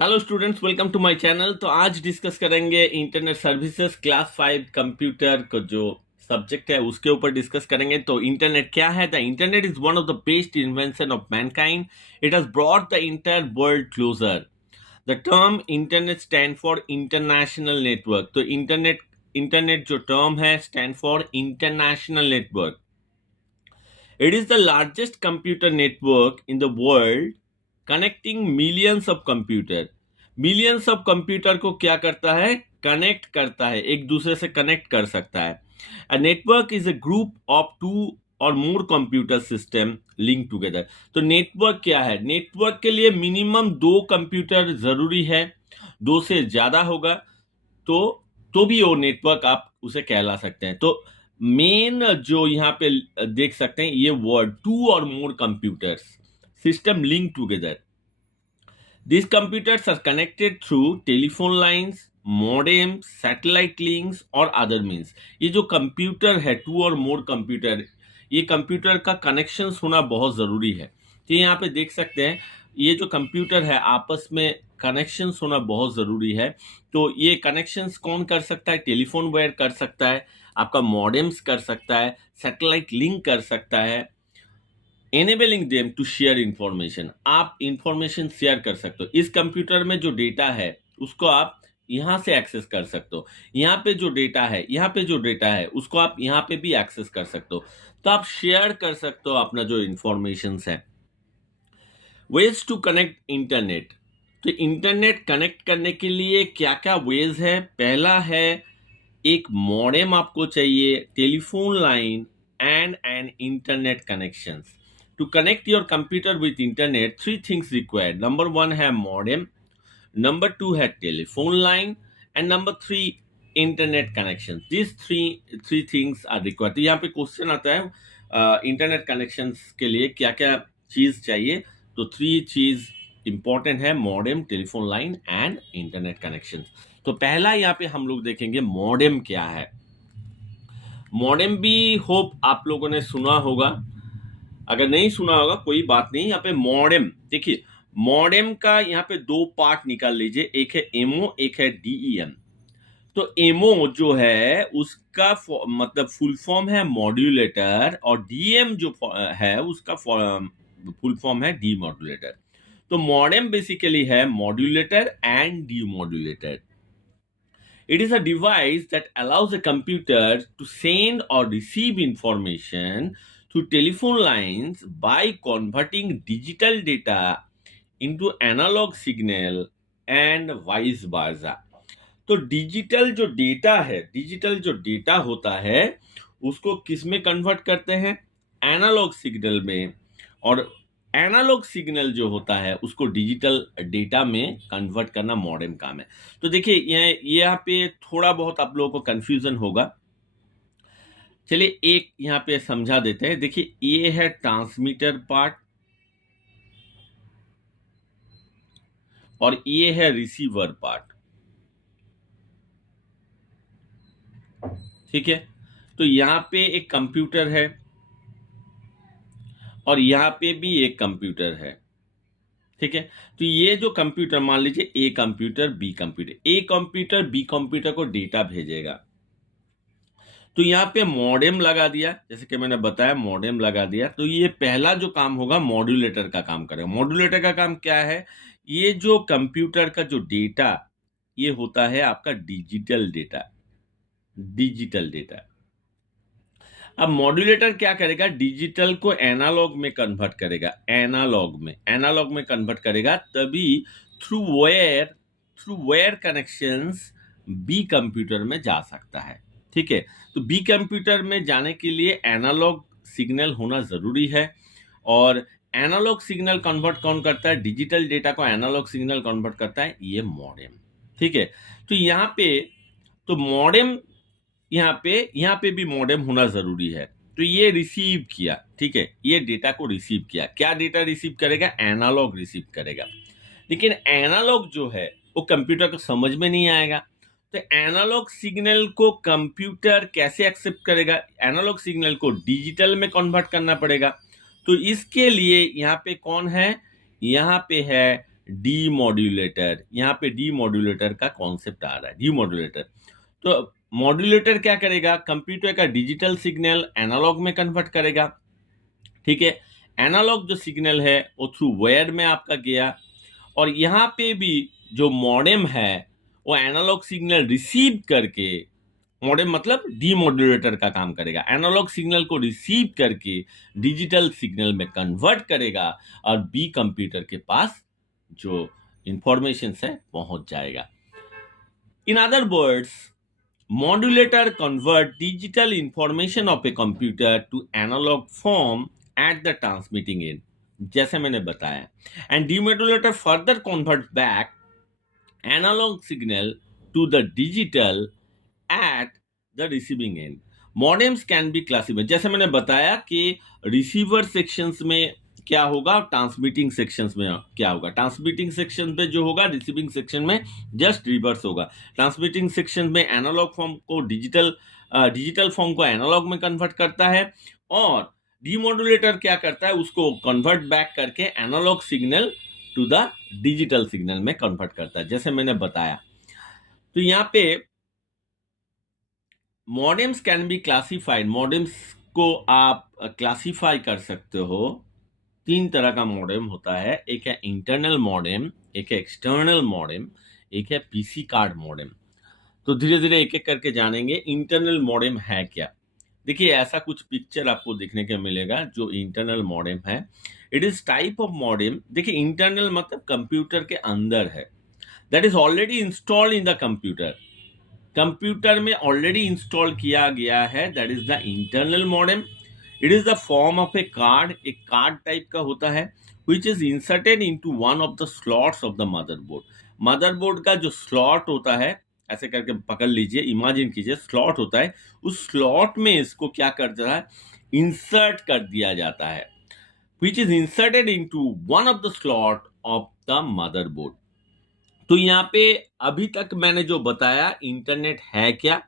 Hello students, welcome to my channel. तो आज discuss करेंगे इंटरनेट सर्विसेज क्लास 5 कंप्यूटर का जो सब्जेक्ट है उसके ऊपर डिस्कस करेंगे। तो इंटरनेट क्या है? The internet is one of the best invention of mankind. It has brought the entire world closer. The term internet stand for international network. तो इंटरनेट जो टर्म है stand for international network. It is the largest computer network in the world connecting millions of computer. Millions of computer को क्या करता है? Connect करता है, एक दूसरे से कनेक्ट कर सकता है। A network is a group of two or more computer system linked together. तो नेटवर्क क्या है? नेटवर्क के लिए मिनिमम 2 कंप्यूटर जरूरी है। 2 से ज्यादा होगा तो भी वो नेटवर्क आप उसे कहला सकते हैं। तो मेन जो यहाँ पे देख सकते हैं ये word 2 or more computers system link together. These computers are connected through telephone lines, modems, satellite links और other means। ये जो कंप्यूटर है 2 और मोर कंप्यूटर, ये कंप्यूटर का कनेक्शन होना बहुत जरूरी है। तो यहाँ पे देख सकते हैं ये जो कंप्यूटर है आपस में कनेक्शन होना बहुत जरूरी है। तो ये कनेक्शंस कौन कर सकता है? टेलीफोन वायर कर सकता है, आपका मॉडेम्स कर सकता है, सैटेलाइट लिंक कर सकता है। Enabling them to share information, आप इंफॉर्मेशन शेयर कर सकते हो। इस कंप्यूटर में जो डेटा है उसको आप यहाँ से एक्सेस कर सकते हो। यहाँ पे जो डेटा है उसको आप यहाँ पे भी एक्सेस कर सकते हो। तो आप शेयर कर सकते हो अपना जो इंफॉर्मेशन है। Ways to connect internet. तो इंटरनेट कनेक्ट करने के लिए क्या क्या वेज है? पहला है एक मॉडेम आपको चाहिए, telephone line and an internet connection. To connect your computer with internet 3 things required. Number 1 है मॉडेम, नंबर 2 है telephone line and number 3 internet connection. This three things are required. तो यहाँ पे क्वेश्चन आता है इंटरनेट कनेक्शन के लिए क्या क्या चीज चाहिए। तो 3 चीज इंपॉर्टेंट है, modem, telephone line and internet connection. तो पहला यहाँ पे हम लोग देखेंगे मॉडेम क्या है। मॉडेम भी होप आप लोगों ने सुना होगा, अगर नहीं सुना होगा कोई बात नहीं। यहाँ पे मॉडेम देखिए, मॉडेम का यहाँ पे 2 पार्ट निकाल लीजिए, एक है एमओ, एक है डीईएम। तो एमओ जो है उसका मतलब फुल फॉर्म है मॉड्यूलेटर और डीएम जो है उसका फुल फॉर्म है डीमॉड्यूलेटर। तो मॉडेम बेसिकली है modulator and demodulator. It is a device that allows a computer to send or receive information through telephone lines by converting digital data into analog signal and vice versa। तो digital जो data होता है उसको किस में convert करते हैं? Analogue signal में। और एनालॉग सिग्नल जो होता है उसको डिजिटल डेटा में कन्वर्ट करना मॉडेम काम है। तो देखिए यहाँ पे थोड़ा बहुत आप लोगों को कंफ्यूजन होगा, चलिए एक यहाँ पे समझा देते हैं। देखिए ये है ट्रांसमीटर पार्ट और ये है रिसीवर पार्ट, ठीक है। तो यहाँ पे एक कंप्यूटर है और यहाँ पे भी एक कंप्यूटर है, ठीक है। तो ये जो कंप्यूटर मान लीजिए ए कंप्यूटर बी कंप्यूटर को डेटा भेजेगा। तो यहाँ पे मॉडेम लगा दिया, जैसे कि मैंने बताया मॉडेम लगा दिया। तो ये पहला जो काम होगा मॉड्यूलेटर का काम करेगा। मॉड्यूलेटर का काम क्या है? ये जो कंप्यूटर का जो डेटा ये होता है आपका डिजिटल डेटा। अब मॉड्यूलेटर क्या करेगा? डिजिटल को एनालॉग में कन्वर्ट करेगा, एनालॉग में कन्वर्ट करेगा, तभी थ्रू वायर कनेक्शंस बी कंप्यूटर में जा सकता है, ठीक है। तो बी कंप्यूटर में जाने के लिए एनालॉग सिग्नल होना जरूरी है। और एनालॉग सिग्नल कन्वर्ट कौन करता है? डिजिटल डेटा को एनालॉग सिग्नल कन्वर्ट करता है ये मॉडेम, ठीक है। तो यहाँ पे तो मॉडेम यहाँ पे भी मॉडेम होना जरूरी है। तो ये रिसीव किया, ठीक है, ये डेटा को रिसीव किया। क्या डेटा रिसीव करेगा? एनालॉग रिसीव करेगा। लेकिन एनालॉग जो है वो कंप्यूटर को समझ में नहीं आएगा। तो एनालॉग सिग्नल को कंप्यूटर कैसे एक्सेप्ट करेगा? एनालॉग सिग्नल को डिजिटल में कन्वर्ट करना पड़ेगा। तो इसके लिए यहाँ पे कौन है? यहाँ पे है डीमॉड्यूलेटर। यहाँ पे डीमॉड्यूलेटर का कॉन्सेप्ट आ रहा है, डीमॉड्यूलेटर। तो मॉड्यूलेटर क्या करेगा, कंप्यूटर का डिजिटल सिग्नल एनालॉग में कन्वर्ट करेगा। ठीक है, एनालॉग जो सिग्नल है वो थ्रू वायर में आपका गया, और यहाँ पे भी जो मॉडेम है वो एनालॉग सिग्नल रिसीव करके, मॉडेम मतलब डीमॉड्यूलेटर का काम करेगा, एनालॉग सिग्नल को रिसीव करके डिजिटल सिग्नल में कन्वर्ट करेगा और बी कंप्यूटर के पास जो इंफॉर्मेशन है पहुंच जाएगा। In other words, modulator convert digital information of a computer to analog form at the transmitting end, जैसे मैंने बताया, and demodulator further convert back analog signal to the digital at the receiving end. Modems can be classified, जैसे मैंने बताया कि receiver sections में क्या होगा, ट्रांसमिटिंग सेक्शंस में क्या होगा। ट्रांसमिटिंग सेक्शन में जो होगा, रिसीविंग सेक्शन में जस्ट रिवर्स होगा। ट्रांसमिटिंग सेक्शन में एनालॉग फॉर्म को डिजिटल फॉर्म को एनालॉग में कन्वर्ट करता है, और डीमॉड्यूलेटर क्या करता है, उसको कन्वर्ट बैक करके analogue signal to the digital signal में कन्वर्ट करता है, जैसे मैंने बताया। तो यहाँ पे modems can be classified, modems को आप क्लासिफाई कर सकते हो। 3 तरह का मॉडेम होता है, एक है इंटरनल मॉडेम, एक है एक्सटर्नल मॉडेम, एक है पीसी कार्ड मॉडेम। तो धीरे धीरे एक एक करके जानेंगे इंटरनल मॉडेम है क्या। देखिए ऐसा कुछ पिक्चर आपको देखने को मिलेगा जो इंटरनल मॉडेम है। It is type of modem. देखिए इंटरनल मतलब कंप्यूटर के अंदर है, that is already installed in the computer, computer में ऑलरेडी इंस्टॉल किया गया है, that is the internal modem. It is the form of A card, एक कार्ड टाइप का होता है, which is inserted into one of the slots of the motherboard. Motherboard का जो स्लॉट होता है, ऐसे करके पकड़ लीजिए, इमेजिन कीजिए स्लॉट होता है, उस स्लॉट में इसको क्या करता है, इंसर्ट कर दिया जाता है, which is inserted into one of the slot of the motherboard. तो यहाँ पे अभी तक मैंने जो बताया इंटरनेट है क्या,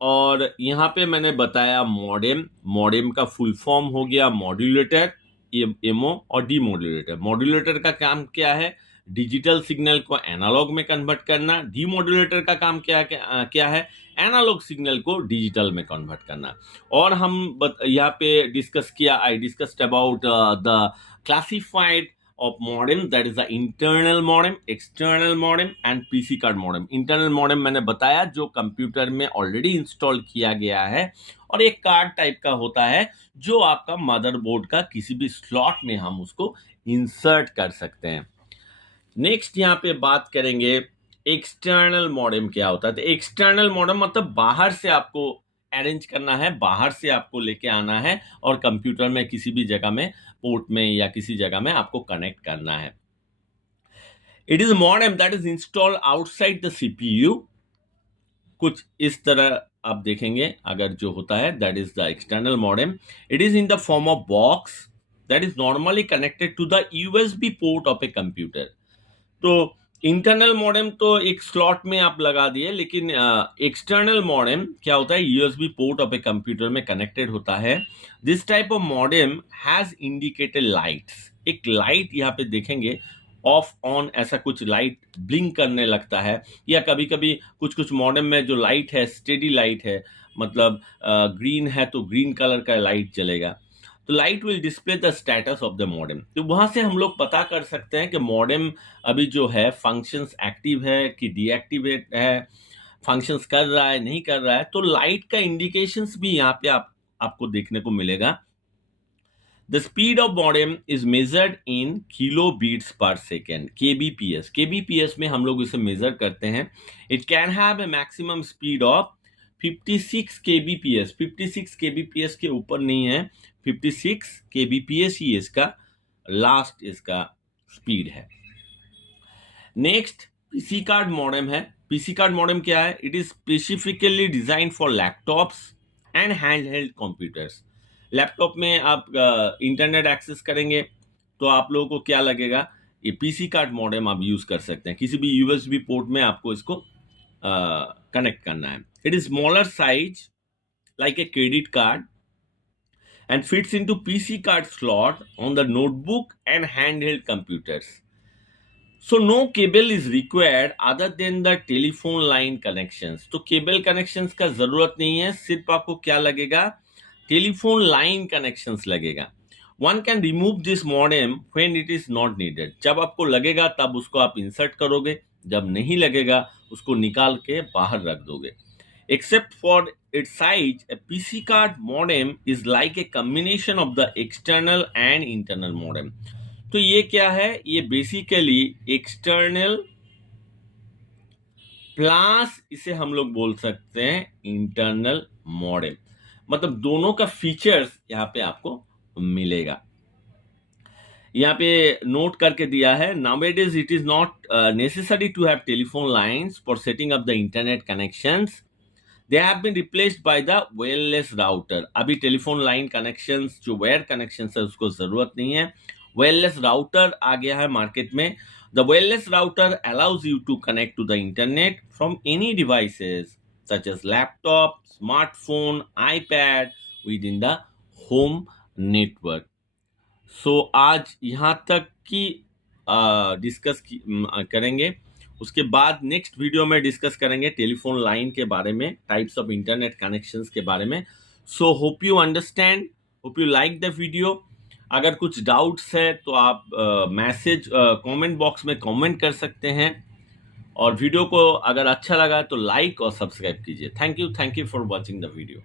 और यहाँ पे मैंने बताया मॉडेम, मॉडेम का फुल फॉर्म हो गया मॉड्यूलेटर, एमओ, और डीमॉड्यूलेटर। मॉड्यूलेटर का काम क्या है, डिजिटल सिग्नल को एनालॉग में कन्वर्ट करना। डीमॉड्यूलेटर का काम क्या है, एनालॉग सिग्नल को डिजिटल में कन्वर्ट करना। और हम यहाँ पे डिस्कस किया, I discussed about the classified of modem, that is the internal modem, external modem and PC card modem. internal modem मैंने बताया जो कंप्यूटर में ऑलरेडी इंस्टॉल किया गया है, और एक कार्ड टाइप का होता है जो आपका मदरबोर्ड का किसी भी स्लॉट में हम उसको इंसर्ट कर सकते हैं। नेक्स्ट यहाँ पे बात करेंगे एक्सटर्नल मॉडेम क्या होता है। तो एक्सटर्नल मॉडेम मतलब बाहर से आपको अरेंज करना है, बाहर से आपको लेके आना है, और कंप्यूटर में किसी भी जगह में, पोर्ट में या किसी जगह में आपको कनेक्ट करना है। It is modem that is install outside the CPU. कुछ इस तरह आप देखेंगे अगर जो होता है, that is the external modem. It is in the form of box that is normally connected to the USB port of a computer. तो इंटरनल मॉडेम तो एक स्लॉट में आप लगा दिए, लेकिन एक्सटर्नल मॉडेम क्या होता है, USB port of a computer में कनेक्टेड होता है। This type of modem has indicated lights. एक लाइट यहाँ पे देखेंगे, ऑफ ऑन ऐसा कुछ लाइट ब्लिंक करने लगता है, या कभी कभी कुछ मॉडेम में जो लाइट है स्टेडी लाइट है, मतलब ग्रीन है तो ग्रीन कलर का लाइट जलेगा। तो light will display the status of the modem. तो वहां से हम लोग पता कर सकते हैं कि मॉडेम अभी जो है फंक्शंस एक्टिव है कि डीएक्टिवेट है, फंक्शंस कर रहा है नहीं कर रहा है। तो लाइट का इंडिकेशंस भी यहाँ पे आपको देखने को मिलेगा। The speed of modem is measured in kilo bits per second, kbps. Kbps में हम लोग इसे मेजर करते हैं। It can have a maximum speed of 56 kbps। 56 kbps के ऊपर नहीं है, 56 kbps ही इसका लास्ट इसका स्पीड है। नेक्स्ट पीसी कार्ड मॉडेम है। पीसी कार्ड मॉडेम क्या है, it is specifically design for laptops and handheld computers. Laptop में आप इंटरनेट एक्सेस करेंगे तो आप लोगों को क्या लगेगा, ये पीसी कार्ड मॉडेम आप यूज कर सकते हैं, किसी भी यूएसबी पोर्ट में आपको इसको कनेक्ट करना है। It is smaller size like a credit card and fits into PC card slot on the notebook and handheld computers. So no cable is required other than the telephone line connections. तो cable connections का जरूरत नहीं है, सिर्फ आपको क्या लगेगा, telephone line connections लगेगा। One can remove this modem when it is not needed. जब आपको लगेगा तब उसको आप इंसर्ट करोगे, जब नहीं लगेगा उसको निकाल के बाहर रख दोगे। Except for its size, a PC card modem is like a combination of the external and internal modem. तो ये क्या है, ये बेसिकली एक्सटर्नल प्लस इसे हम लोग बोल सकते हैं इंटरनल मॉडेम, मतलब दोनों का फीचर्स यहाँ पे आपको मिलेगा। यहाँ पे नोट करके दिया है, nowadays it is not necessary to have telephone lines for setting up the internet connections. They have been replaced by the wireless router. अभी टेलीफोन लाइन कनेक्शंस जो वायर कनेक्शंस है उसको जरूरत नहीं है, वायरलेस राउटर आ गया है मार्केट में। The wireless router allows you to connect to the internet from any devices such as laptop, smartphone, iPad within the home network. सो आज यहाँ तक की डिस्कस करेंगे। उसके बाद नेक्स्ट वीडियो में डिस्कस करेंगे टेलीफोन लाइन के बारे में, टाइप्स ऑफ इंटरनेट कनेक्शंस के बारे में। So hope you understand, hope you like the video. अगर कुछ डाउट्स है तो आप मैसेज कमेंट बॉक्स में कमेंट कर सकते हैं, और वीडियो को अगर अच्छा लगा तो लाइक और सब्सक्राइब कीजिए। Thank you for watching the video.